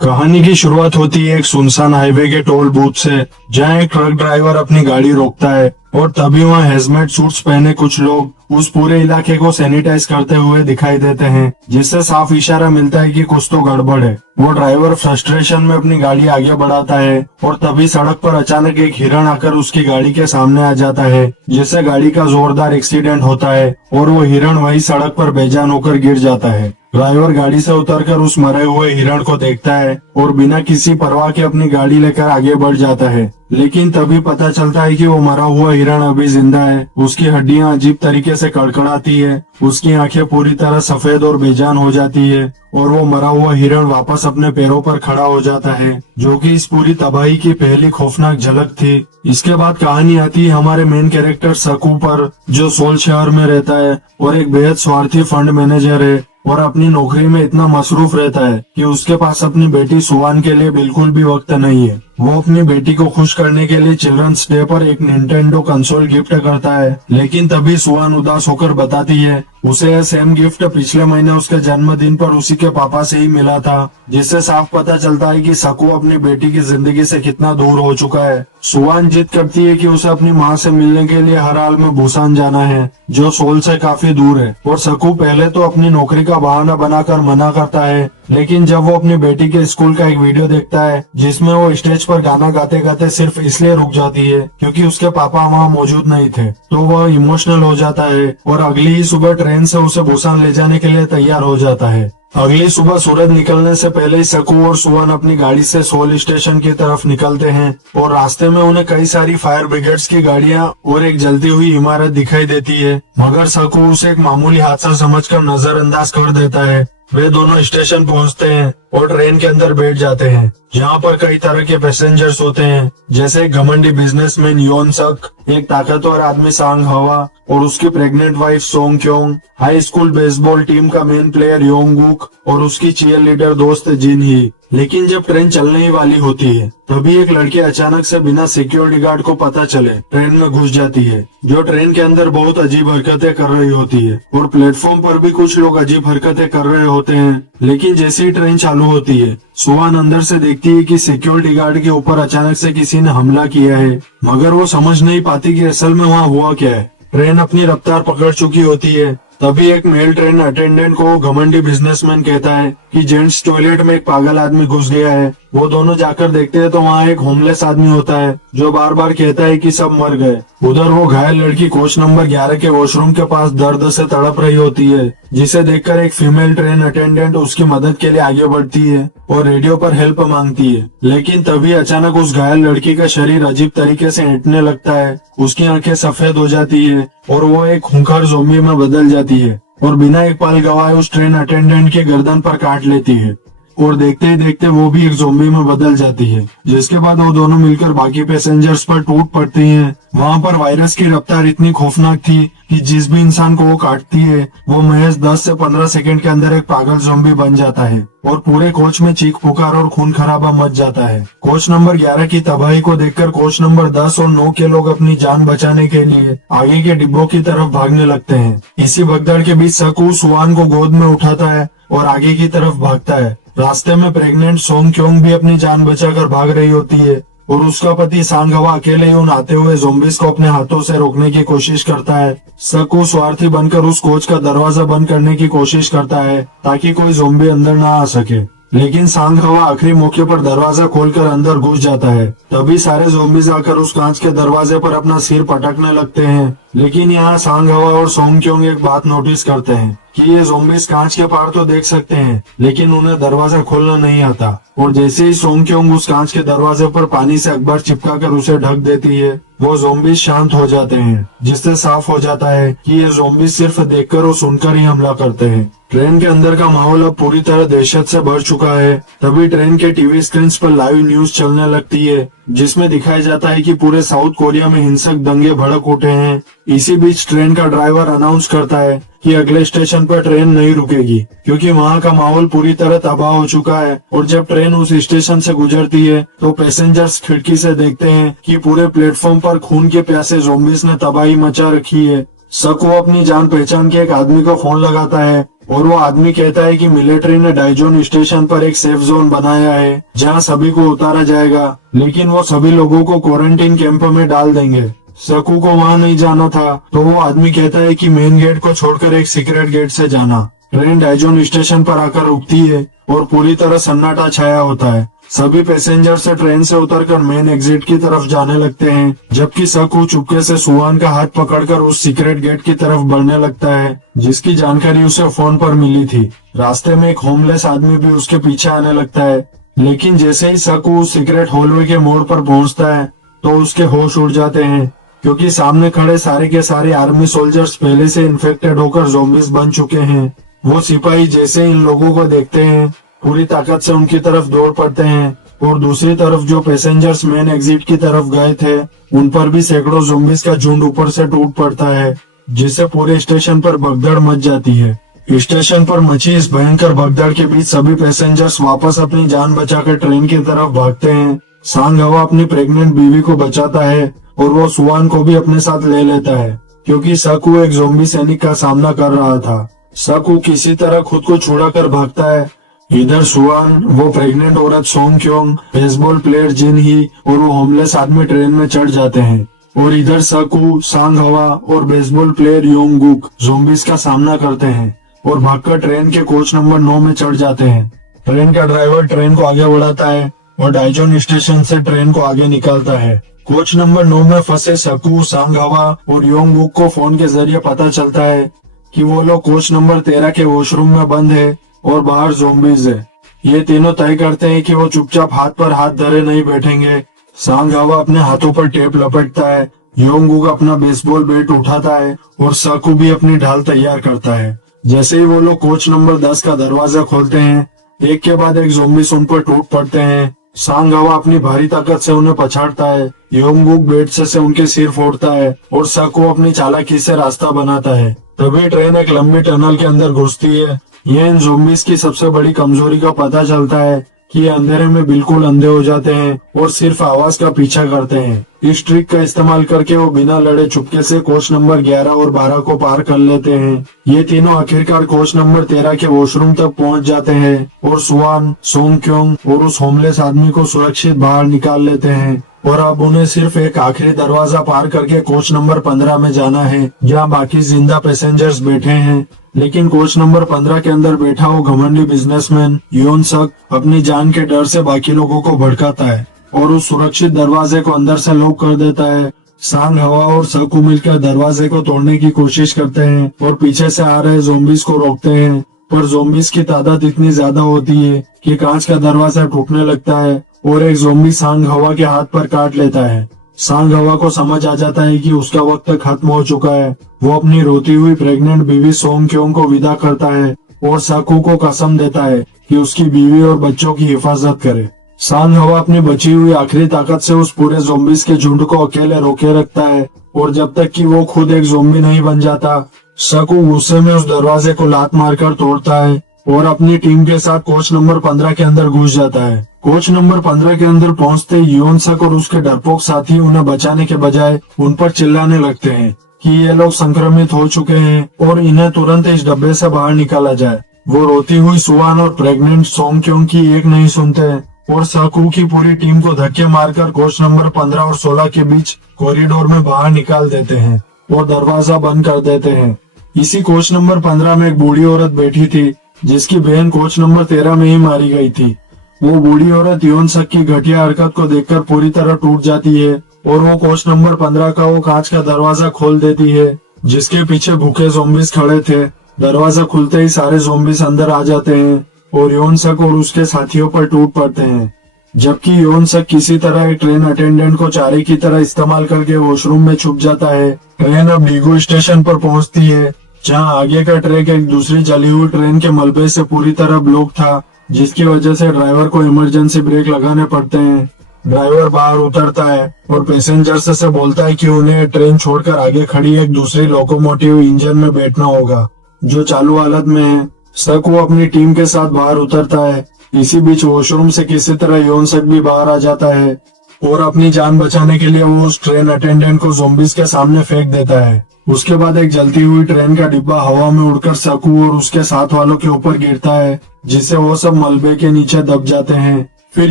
कहानी की शुरुआत होती है एक सुनसान हाईवे के टोल बूथ से, जहां एक ट्रक ड्राइवर अपनी गाड़ी रोकता है और तभी वहां हेलमेट सूट्स पहने कुछ लोग उस पूरे इलाके को सैनिटाइज करते हुए दिखाई देते हैं, जिससे साफ इशारा मिलता है कि कुछ तो गड़बड़ है। वो ड्राइवर फ्रस्ट्रेशन में अपनी गाड़ी आगे बढ़ाता है और तभी सड़क पर अचानक एक हिरण आकर उसकी गाड़ी के सामने आ जाता है, जिससे गाड़ी का जोरदार एक्सीडेंट होता है और वो हिरण वही सड़क पर बेजान होकर गिर जाता है। ड्राइवर गाड़ी से उतरकर उस मरे हुए हिरण को देखता है और बिना किसी परवाह के अपनी गाड़ी लेकर आगे बढ़ जाता है, लेकिन तभी पता चलता है कि वो मरा हुआ हिरण अभी जिंदा है। उसकी हड्डियां अजीब तरीके से कड़कड़ाती है, उसकी आंखें पूरी तरह सफेद और बेजान हो जाती है और वो मरा हुआ हिरण वापस अपने पैरों पर खड़ा हो जाता है, जो कि इस पूरी तबाही की पहली खौफनाक झलक थी। इसके बाद कहानी आती है हमारे मेन कैरेक्टर सकू पर, जो सोल शहर में रहता है और एक बेहद स्वार्थी फंड मैनेजर है और अपनी नौकरी में इतना मसरूफ रहता है कि उसके पास अपनी बेटी सुवान के लिए बिल्कुल भी वक्त नहीं है। वो अपनी बेटी को खुश करने के लिए चिल्ड्रंस डे पर एक निंटेंडो कंसोल गिफ्ट करता है, लेकिन तभी सुवान उदास होकर बताती है उसे यह सेम गिफ्ट पिछले महीने उसके जन्मदिन पर उसी के पापा से ही मिला था, जिससे साफ पता चलता है कि सकू अपनी बेटी की जिंदगी से कितना दूर हो चुका है। सुवान जिद करती है कि उसे अपनी माँ से मिलने के लिए हर हाल में बुसान जाना है, जो सोल से काफी दूर है, और सकू पहले तो अपनी नौकरी का बहाना बनाकर मना करता है, लेकिन जब वो अपनी बेटी के स्कूल का एक वीडियो देखता है जिसमें वो स्टेज पर गाना गाते गाते सिर्फ इसलिए रुक जाती है क्योंकि उसके पापा वहाँ मौजूद नहीं थे, तो वह इमोशनल हो जाता है और अगली ही सुबह ट्रेन से उसे बुसान ले जाने के लिए तैयार हो जाता है। अगली सुबह सूरज निकलने से पहले ही सकू और सुवन अपनी गाड़ी से सोल स्टेशन की तरफ निकलते हैं और रास्ते में उन्हें कई सारी फायर ब्रिगेड्स की गाड़ियां और एक जलती हुई इमारत दिखाई देती है, मगर सकू उसे एक मामूली हादसा समझकर नजरअंदाज कर देता है। वे दोनों स्टेशन पहुंचते हैं और ट्रेन के अंदर बैठ जाते हैं, जहां पर कई तरह के पैसेंजर्स होते हैं, जैसे घमंडी बिजनेसमैन योन सक, एक ताकतवर आदमी सांग हवा और उसकी pregnant wife song Kyung, high school baseball team का मेन प्लेयर योंगुक और उसकी चीयर लीडर दोस्त जिन ही। लेकिन जब ट्रेन चलने ही वाली होती है तभी एक लड़की अचानक से बिना सिक्योरिटी गार्ड को पता चले ट्रेन में घुस जाती है, जो ट्रेन के अंदर बहुत अजीब हरकतें कर रही होती है और प्लेटफॉर्म पर भी कुछ लोग अजीब हरकतें कर रहे होते हैं। लेकिन जैसे ही ट्रेन चालू होती है सुवान अंदर से देखती है कि सिक्योरिटी गार्ड के ऊपर अचानक से किसी ने हमला किया है, मगर वो समझ नहीं पाती कि असल में वहाँ हुआ क्या है। ट्रेन अपनी रफ्तार पकड़ चुकी होती है, तभी एक मेल ट्रेन अटेंडेंट को घमंडी बिजनेसमैन कहता है कि जेंट्स टॉयलेट में एक पागल आदमी घुस गया है। वो दोनों जाकर देखते हैं तो वहाँ एक होमलेस आदमी होता है जो बार बार कहता है कि सब मर गए। उधर वो घायल लड़की कोच नंबर 11 के वॉशरूम के पास दर्द से तड़प रही होती है, जिसे देखकर एक फीमेल ट्रेन अटेंडेंट उसकी मदद के लिए आगे बढ़ती है और रेडियो पर हेल्प मांगती है। लेकिन तभी अचानक उस घायल लड़की का शरीर अजीब तरीके से हिंटने लगता है, उसकी आंखें सफेद हो जाती है और वो एक खूंखार ज़ॉम्बी में बदल जाती है और बिना एक पल गवाए उस ट्रेन अटेंडेंट के गर्दन पर काट लेती है और देखते ही देखते वो भी एक ज़ॉम्बी में बदल जाती है। जिसके बाद वो दोनों मिलकर बाकी पैसेंजर्स पर टूट पड़ती हैं। वहाँ पर वायरस की रफ्तार इतनी खौफनाक थी कि जिस भी इंसान को वो काटती है वो महज 10 से 15 सेकंड के अंदर एक पागल ज़ॉम्बी बन जाता है और पूरे कोच में चीख पुकार और खून खराबा मच जाता है। कोच नंबर 11 की तबाही को देखकर कोच नंबर 10 और 9 के लोग अपनी जान बचाने के लिए आगे के डिब्बों की तरफ भागने लगते हैं। इसी भगदड़ के बीच सकू सुवान को गोद में उठाता है और आगे की तरफ भागता है। रास्ते में प्रेग्नेंट सोंग क्योंग भी अपनी जान बचाकर भाग रही होती है और उसका पति सांगहवा अकेले ही उन आते हुए ज़ॉम्बीज़ को अपने हाथों से रोकने की कोशिश करता है। सकू स्वार्थी बनकर उस कोच का दरवाजा बंद करने की कोशिश करता है ताकि कोई ज़ॉम्बी अंदर ना आ सके, लेकिन सांगहवा आखिरी मौके पर दरवाजा खोलकर अंदर घुस जाता है। तभी सारे ज़ॉम्बीज़ आकर उस कांच के दरवाजे पर अपना सिर पटकने लगते हैं, लेकिन यहाँ सांगहवा और सोंग क्योंग एक बात नोटिस करते हैं कि ये ज़ॉम्बीज़ कांच के पार तो देख सकते हैं लेकिन उन्हें दरवाजा खोलना नहीं आता। और जैसे ही सोंग क्योंग उस कांच के दरवाजे पर पानी से अखबार चिपकाकर उसे ढक देती है, वो ज़ॉम्बीज़ शांत हो जाते हैं, जिससे साफ हो जाता है कि ये ज़ॉम्बीज़ सिर्फ देखकर और सुनकर ही हमला करते हैं। ट्रेन के अंदर का माहौल अब पूरी तरह दहशत से भर चुका है। तभी ट्रेन के टीवी स्क्रीन पर लाइव न्यूज चलने लगती है, जिसमें दिखाया जाता है कि पूरे साउथ कोरिया में हिंसक दंगे भड़क उठे हैं। इसी बीच ट्रेन का ड्राइवर अनाउंस करता है कि अगले स्टेशन पर ट्रेन नहीं रुकेगी क्योंकि वहाँ का माहौल पूरी तरह तबाह हो चुका है। और जब ट्रेन उस स्टेशन से गुजरती है तो पैसेंजर्स खिड़की से देखते हैं कि पूरे प्लेटफॉर्म पर खून के प्यासे ज़ॉम्बीज़ ने तबाही मचा रखी है। सकू अपनी जान पहचान के एक आदमी को फोन लगाता है और वो आदमी कहता है कि मिलिट्री ने डाइजोन स्टेशन पर एक सेफ जोन बनाया है जहां सभी को उतारा जाएगा, लेकिन वो सभी लोगों को क्वारंटीन कैंप में डाल देंगे। सकू को वहां नहीं जाना था, तो वो आदमी कहता है कि मेन गेट को छोड़कर एक सीक्रेट गेट से जाना। ट्रेन डाइजोन स्टेशन पर आकर रुकती है और पूरी तरह सन्नाटा छाया होता है। सभी पैसेंजर से ट्रेन से उतरकर मेन एग्जिट की तरफ जाने लगते हैं, जबकि सकू चुपके से सुहान का हाथ पकड़कर उस सीक्रेट गेट की तरफ बढ़ने लगता है, जिसकी जानकारी उसे फोन पर मिली थी। रास्ते में एक होमलेस आदमी भी उसके पीछे आने लगता है, लेकिन जैसे ही सकू उस सीक्रेट हॉलवे के मोड़ पर पहुंचता है तो उसके होश उड़ जाते हैं, क्योंकि सामने खड़े सारे के सारे आर्मी सोल्जर्स पहले से इन्फेक्टेड होकर ज़ॉम्बीज बन चुके हैं। वो सिपाही जैसे इन लोगों को देखते हैं पूरी ताकत से उनकी तरफ दौड़ पड़ते हैं, और दूसरी तरफ जो पैसेंजर्स मेन एग्जिट की तरफ गए थे उन पर भी सैकड़ों ज़ॉम्बीज का झुंड ऊपर से टूट पड़ता है, जिससे पूरे स्टेशन पर भगदड़ मच जाती है। स्टेशन पर मची इस भयंकर भगदड़ के बीच सभी पैसेंजर्स वापस अपनी जान बचाकर ट्रेन की तरफ भागते हैं। सांग हवा अपनी प्रेग्नेंट बीवी को बचाता है और वो सुवान को भी अपने साथ ले लेता है, क्योंकि सकू एक ज़ॉम्बी सैनिक का सामना कर रहा था। सकू किसी तरह खुद को छुड़ाकर भागता है। इधर सुवान, वो प्रेग्नेंट औरत सोंग क्योंग, बेसबॉल प्लेयर जिन ही और वो होमलेस आदमी ट्रेन में चढ़ जाते हैं, और इधर सकू, सांग हवा और बेसबॉल प्लेयर योंगुक ज़ॉम्बीज का सामना करते हैं और भागकर ट्रेन के कोच नंबर 9 में चढ़ जाते हैं। ट्रेन का ड्राइवर ट्रेन को आगे बढ़ाता है और डाइजोन स्टेशन से ट्रेन को आगे निकालता है। कोच नंबर 9 में फंसे सकू, सांग हवा और योंगुक को फोन के जरिए पता चलता है कि वो लोग कोच नंबर 13 के वॉशरूम में बंद है और बाहर ज़ॉम्बीज है। ये तीनों तय करते हैं कि वो चुपचाप हाथ पर हाथ धरे नहीं बैठेंगे। सांग हवा अपने हाथों पर टेप लपेटता है, योंगुक अपना बेसबॉल बैट उठाता है और सकू भी अपनी ढाल तैयार करता है। जैसे ही वो लोग कोच नंबर 10 का दरवाजा खोलते हैं, एक के बाद एक ज़ॉम्बीज उन पर टूट पड़ते हैं। सांग हवा अपनी भारी ताकत से उन्हें पछाड़ता है, योंगुक बैट से उनके सिर फोड़ता है और सकू अपनी चालाकी से रास्ता बनाता है। तभी ट्रेन एक लंबी टनल के अंदर घुसती है। ये इन ज़ॉम्बीज की सबसे बड़ी कमजोरी का पता चलता है कि ये अंधेरे में बिल्कुल अंधे हो जाते हैं और सिर्फ आवाज का पीछा करते हैं। इस ट्रिक का इस्तेमाल करके वो बिना लड़े चुपके से कोच नंबर 11 और 12 को पार कर लेते हैं। ये तीनों आखिरकार कोच नंबर 13 के वॉशरूम तक पहुंच जाते हैं और सुवान, सोंग क्योंग और उस होमलेस आदमी को सुरक्षित बाहर निकाल लेते हैं। और अब उन्हें सिर्फ एक आखिरी दरवाजा पार करके कोच नंबर 15 में जाना है, जहां बाकी जिंदा पैसेंजर्स बैठे हैं। लेकिन कोच नंबर 15 के अंदर बैठा वो घमंडी बिजनेसमैन योन सक अपनी जान के डर से बाकी लोगों को भड़काता है और उस सुरक्षित दरवाजे को अंदर से लॉक कर देता है। सांग हवा और सकू मिलकर दरवाजे को तोड़ने की कोशिश करते हैं और पीछे से आ रहे ज़ॉम्बीज को रोकते हैं, पर ज़ॉम्बीज की तादाद इतनी ज्यादा होती है कि कांच का दरवाजा टूटने लगता है और एक ज़ॉम्बी सांग हवा के हाथ पर काट लेता है। सांग हवा को समझ आ जाता है कि उसका वक्त खत्म हो चुका है। वो अपनी रोती हुई प्रेग्नेंट बीवी सोंग क्योंग को विदा करता है और सकू को कसम देता है कि उसकी बीवी और बच्चों की हिफाजत करे। सांग हवा अपनी बची हुई आखिरी ताकत से उस पूरे ज़ॉम्बीज के झुंड को अकेले रोके रखता है, और जब तक कि वो खुद एक ज़ॉम्बी नहीं बन जाता, सकू गुस्से में उस दरवाजे को लात मारकर तोड़ता है और अपनी टीम के साथ कोच नंबर 15 के अंदर घुस जाता है। कोच नंबर 15 के अंदर पहुंचते योन सक और उसके डरपोक साथी उन्हें बचाने के बजाय उन पर चिल्लाने लगते हैं कि ये लोग संक्रमित हो चुके हैं और इन्हें तुरंत इस डब्बे से बाहर निकाला जाए। वो रोती हुई सुवान और प्रेग्नेंट सोंग क्योंग की एक नहीं सुनते और सकू की पूरी टीम को धक्के मारकर कोच नंबर 15 और 16 के बीच कॉरिडोर में बाहर निकाल देते हैं और दरवाजा बंद कर देते हैं। इसी कोच नंबर 15 में एक बूढ़ी औरत बैठी थी, जिसकी बहन कोच नंबर 13 में ही मारी गई थी। वो बूढ़ी औरत योन सक की घटिया हरकत को देखकर पूरी तरह टूट जाती है और वो कोच नंबर 15 का वो कांच का दरवाजा खोल देती है, जिसके पीछे भूखे ज़ॉम्बीज खड़े थे। दरवाजा खुलते ही सारे ज़ॉम्बीज अंदर आ जाते हैं और योन सक और उसके साथियों पर टूट पड़ते हैं, जबकि योन सक किसी तरह एक ट्रेन अटेंडेंट को चारे की तरह इस्तेमाल करके वॉशरूम में छुप जाता है। ट्रेन अब डीगो स्टेशन पर पहुंचती है, जहां आगे का ट्रैक एक दूसरी जली हुई ट्रेन के मलबे से पूरी तरह ब्लॉक था, जिसकी वजह से ड्राइवर को इमरजेंसी ब्रेक लगाने पड़ते हैं। ड्राइवर बाहर उतरता है और पैसेंजर्स से बोलता है कि उन्हें ट्रेन छोड़कर आगे खड़ी एक दूसरी लोकोमोटिव इंजन में बैठना होगा, जो चालू हालत में है। सक वो अपनी टीम के साथ बाहर उतरता है। इसी बीच वॉशरूम से किसी तरह योन सक भी बाहर आ जाता है और अपनी जान बचाने के लिए वो उस ट्रेन अटेंडेंट को ज़ॉम्बीज के सामने फेंक देता है। उसके बाद एक जलती हुई ट्रेन का डिब्बा हवा में उड़कर सकू और उसके साथ वालों के ऊपर गिरता है, जिससे वो सब मलबे के नीचे दब जाते हैं। फिर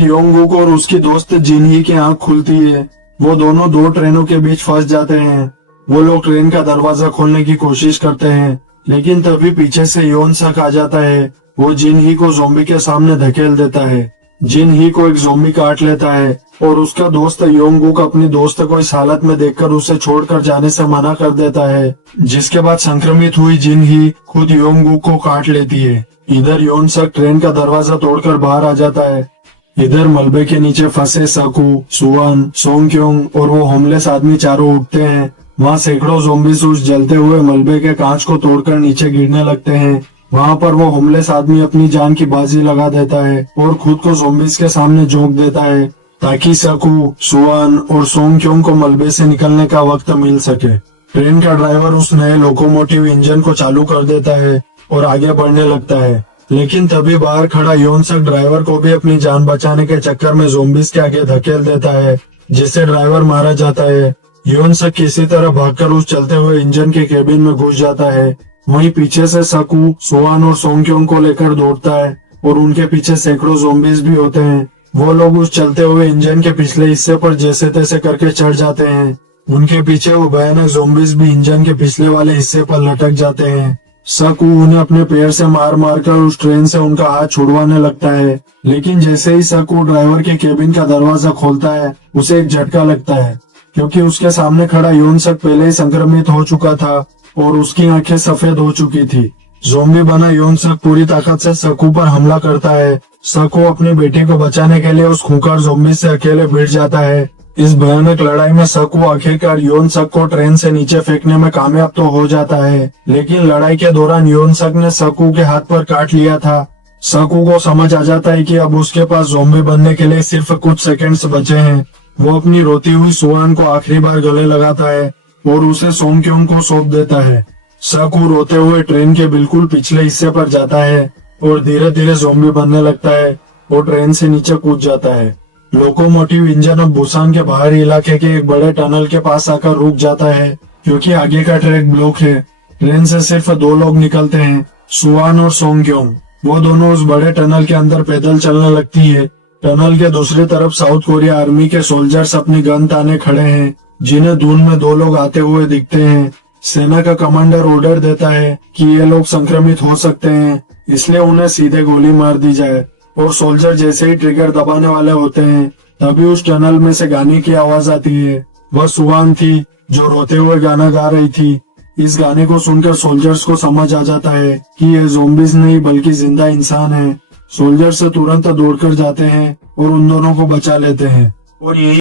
योंगुक और उसकी दोस्त जिनही की आंख खुलती है। वो दोनों दो ट्रेनों के बीच फंस जाते हैं। वो लोग ट्रेन का दरवाजा खोलने की कोशिश करते हैं, लेकिन तभी पीछे से योन सक आ जाता है। वो जिनही को ज़ोंबी के सामने धकेल देता है। जिनही को एक ज़ोंबी काट लेता है और उसका दोस्त योंगुक अपनी दोस्त को इस हालत में देखकर उसे छोड़कर जाने से मना कर देता है, जिसके बाद संक्रमित हुई जिनही खुद योंगुक को काट लेती है। इधर योन सक ट्रेन का दरवाजा तोड़कर बाहर आ जाता है। इधर मलबे के नीचे फंसे सकू, सुवन, सोंगक्योंग और वो होमलेस आदमी चारों उठते हैं। वहाँ सैकड़ों ज़ोंबीज उस जलते हुए मलबे के कांच को तोड़कर नीचे गिरने लगते हैं। वहाँ पर वो होमलेस आदमी अपनी जान की बाजी लगा देता है और खुद को ज़ोंबीज के सामने झोंक देता है, ताकि सकू, सुवन और सोंगक्योंग को मलबे से निकलने का वक्त मिल सके। ट्रेन का ड्राइवर उस नए लोकोमोटिव इंजन को चालू कर देता है और आगे बढ़ने लगता है, लेकिन तभी बाहर खड़ा योन सक ड्राइवर को भी अपनी जान बचाने के चक्कर में ज़ोंबीज के आगे धकेल देता है, जिससे ड्राइवर मारा जाता है। योन सक किसी तरह भागकर उस चलते हुए इंजन के केबिन में घुस जाता है। वहीं पीछे से सकू, सुवन और सोंगक्योंग को लेकर दौड़ता है और उनके पीछे सैकड़ों ज़ोंबीज भी होते हैं। वो लोग उस चलते हुए इंजन के पिछले हिस्से पर जैसे तैसे करके चढ़ जाते हैं। उनके पीछे वो भयानक ज़ोंबीज भी इंजन के पिछले वाले हिस्से पर लटक जाते हैं। सकू उन्हें अपने पैर से मार मार कर उस ट्रेन से उनका हाथ छुड़वाने लगता है, लेकिन जैसे ही सकू ड्राइवर के केबिन का दरवाजा खोलता है, उसे एक झटका लगता है, क्योंकि उसके सामने खड़ा योन सक पहले ही संक्रमित हो चुका था और उसकी आंखें सफेद हो चुकी थी। ज़ोंबी बना योन सक पूरी ताकत से सकू पर हमला करता है। सकू अपनी बेटी को बचाने के लिए उस खूंखार ज़ोंबी से अकेले भिड़ जाता है। इस भयानक लड़ाई में सकू आखिरकार योन सक को ट्रेन से नीचे फेंकने में कामयाब तो हो जाता है, लेकिन लड़ाई के दौरान योन सक ने सकू के हाथ पर काट लिया था। सकू को समझ आ जाता है कि अब उसके पास ज़ोंबी बनने के लिए सिर्फ कुछ सेकंड्स बचे हैं। वो अपनी रोती हुई सुवन को आखिरी बार गले लगाता है और उसे सोंगक्योंग को सौंप देता है। सकू रोते हुए ट्रेन के बिल्कुल पिछले हिस्से पर जाता है और धीरे धीरे ज़ोंबी बनने लगता है और ट्रेन से नीचे कूद जाता है। लोकोमोटिव इंजन अब बुसान के बाहरी इलाके के एक बड़े टनल के पास आकर रुक जाता है, क्योंकि आगे का ट्रैक ब्लॉक है। ट्रेन से सिर्फ दो लोग निकलते हैं, सुवन और सोंगक्योंग। वो दोनों उस बड़े टनल के अंदर पैदल चलने लगती है। टनल के दूसरी तरफ साउथ कोरिया आर्मी के सोल्जर्स अपनी गन ताने खड़े हैं, जिन्हें धुंध में दो लोग आते हुए दिखते हैं। सेना का कमांडर ऑर्डर देता है कि ये लोग संक्रमित हो सकते हैं, इसलिए उन्हें सीधे गोली मार दी जाए। और सोल्जर जैसे ही ट्रिगर दबाने वाले होते हैं, तभी उस टनल में से गाने की आवाज आती है। वह सुवन थी जो रोते हुए गाना गा रही थी। इस गाने को सुनकर सोल्जर्स को समझ आ जाता है कि ये ज़ोंबीज नहीं बल्कि जिंदा इंसान है। सोल्जर्स तुरंत दौड़कर जाते हैं और उन दोनों को बचा लेते हैं। और यही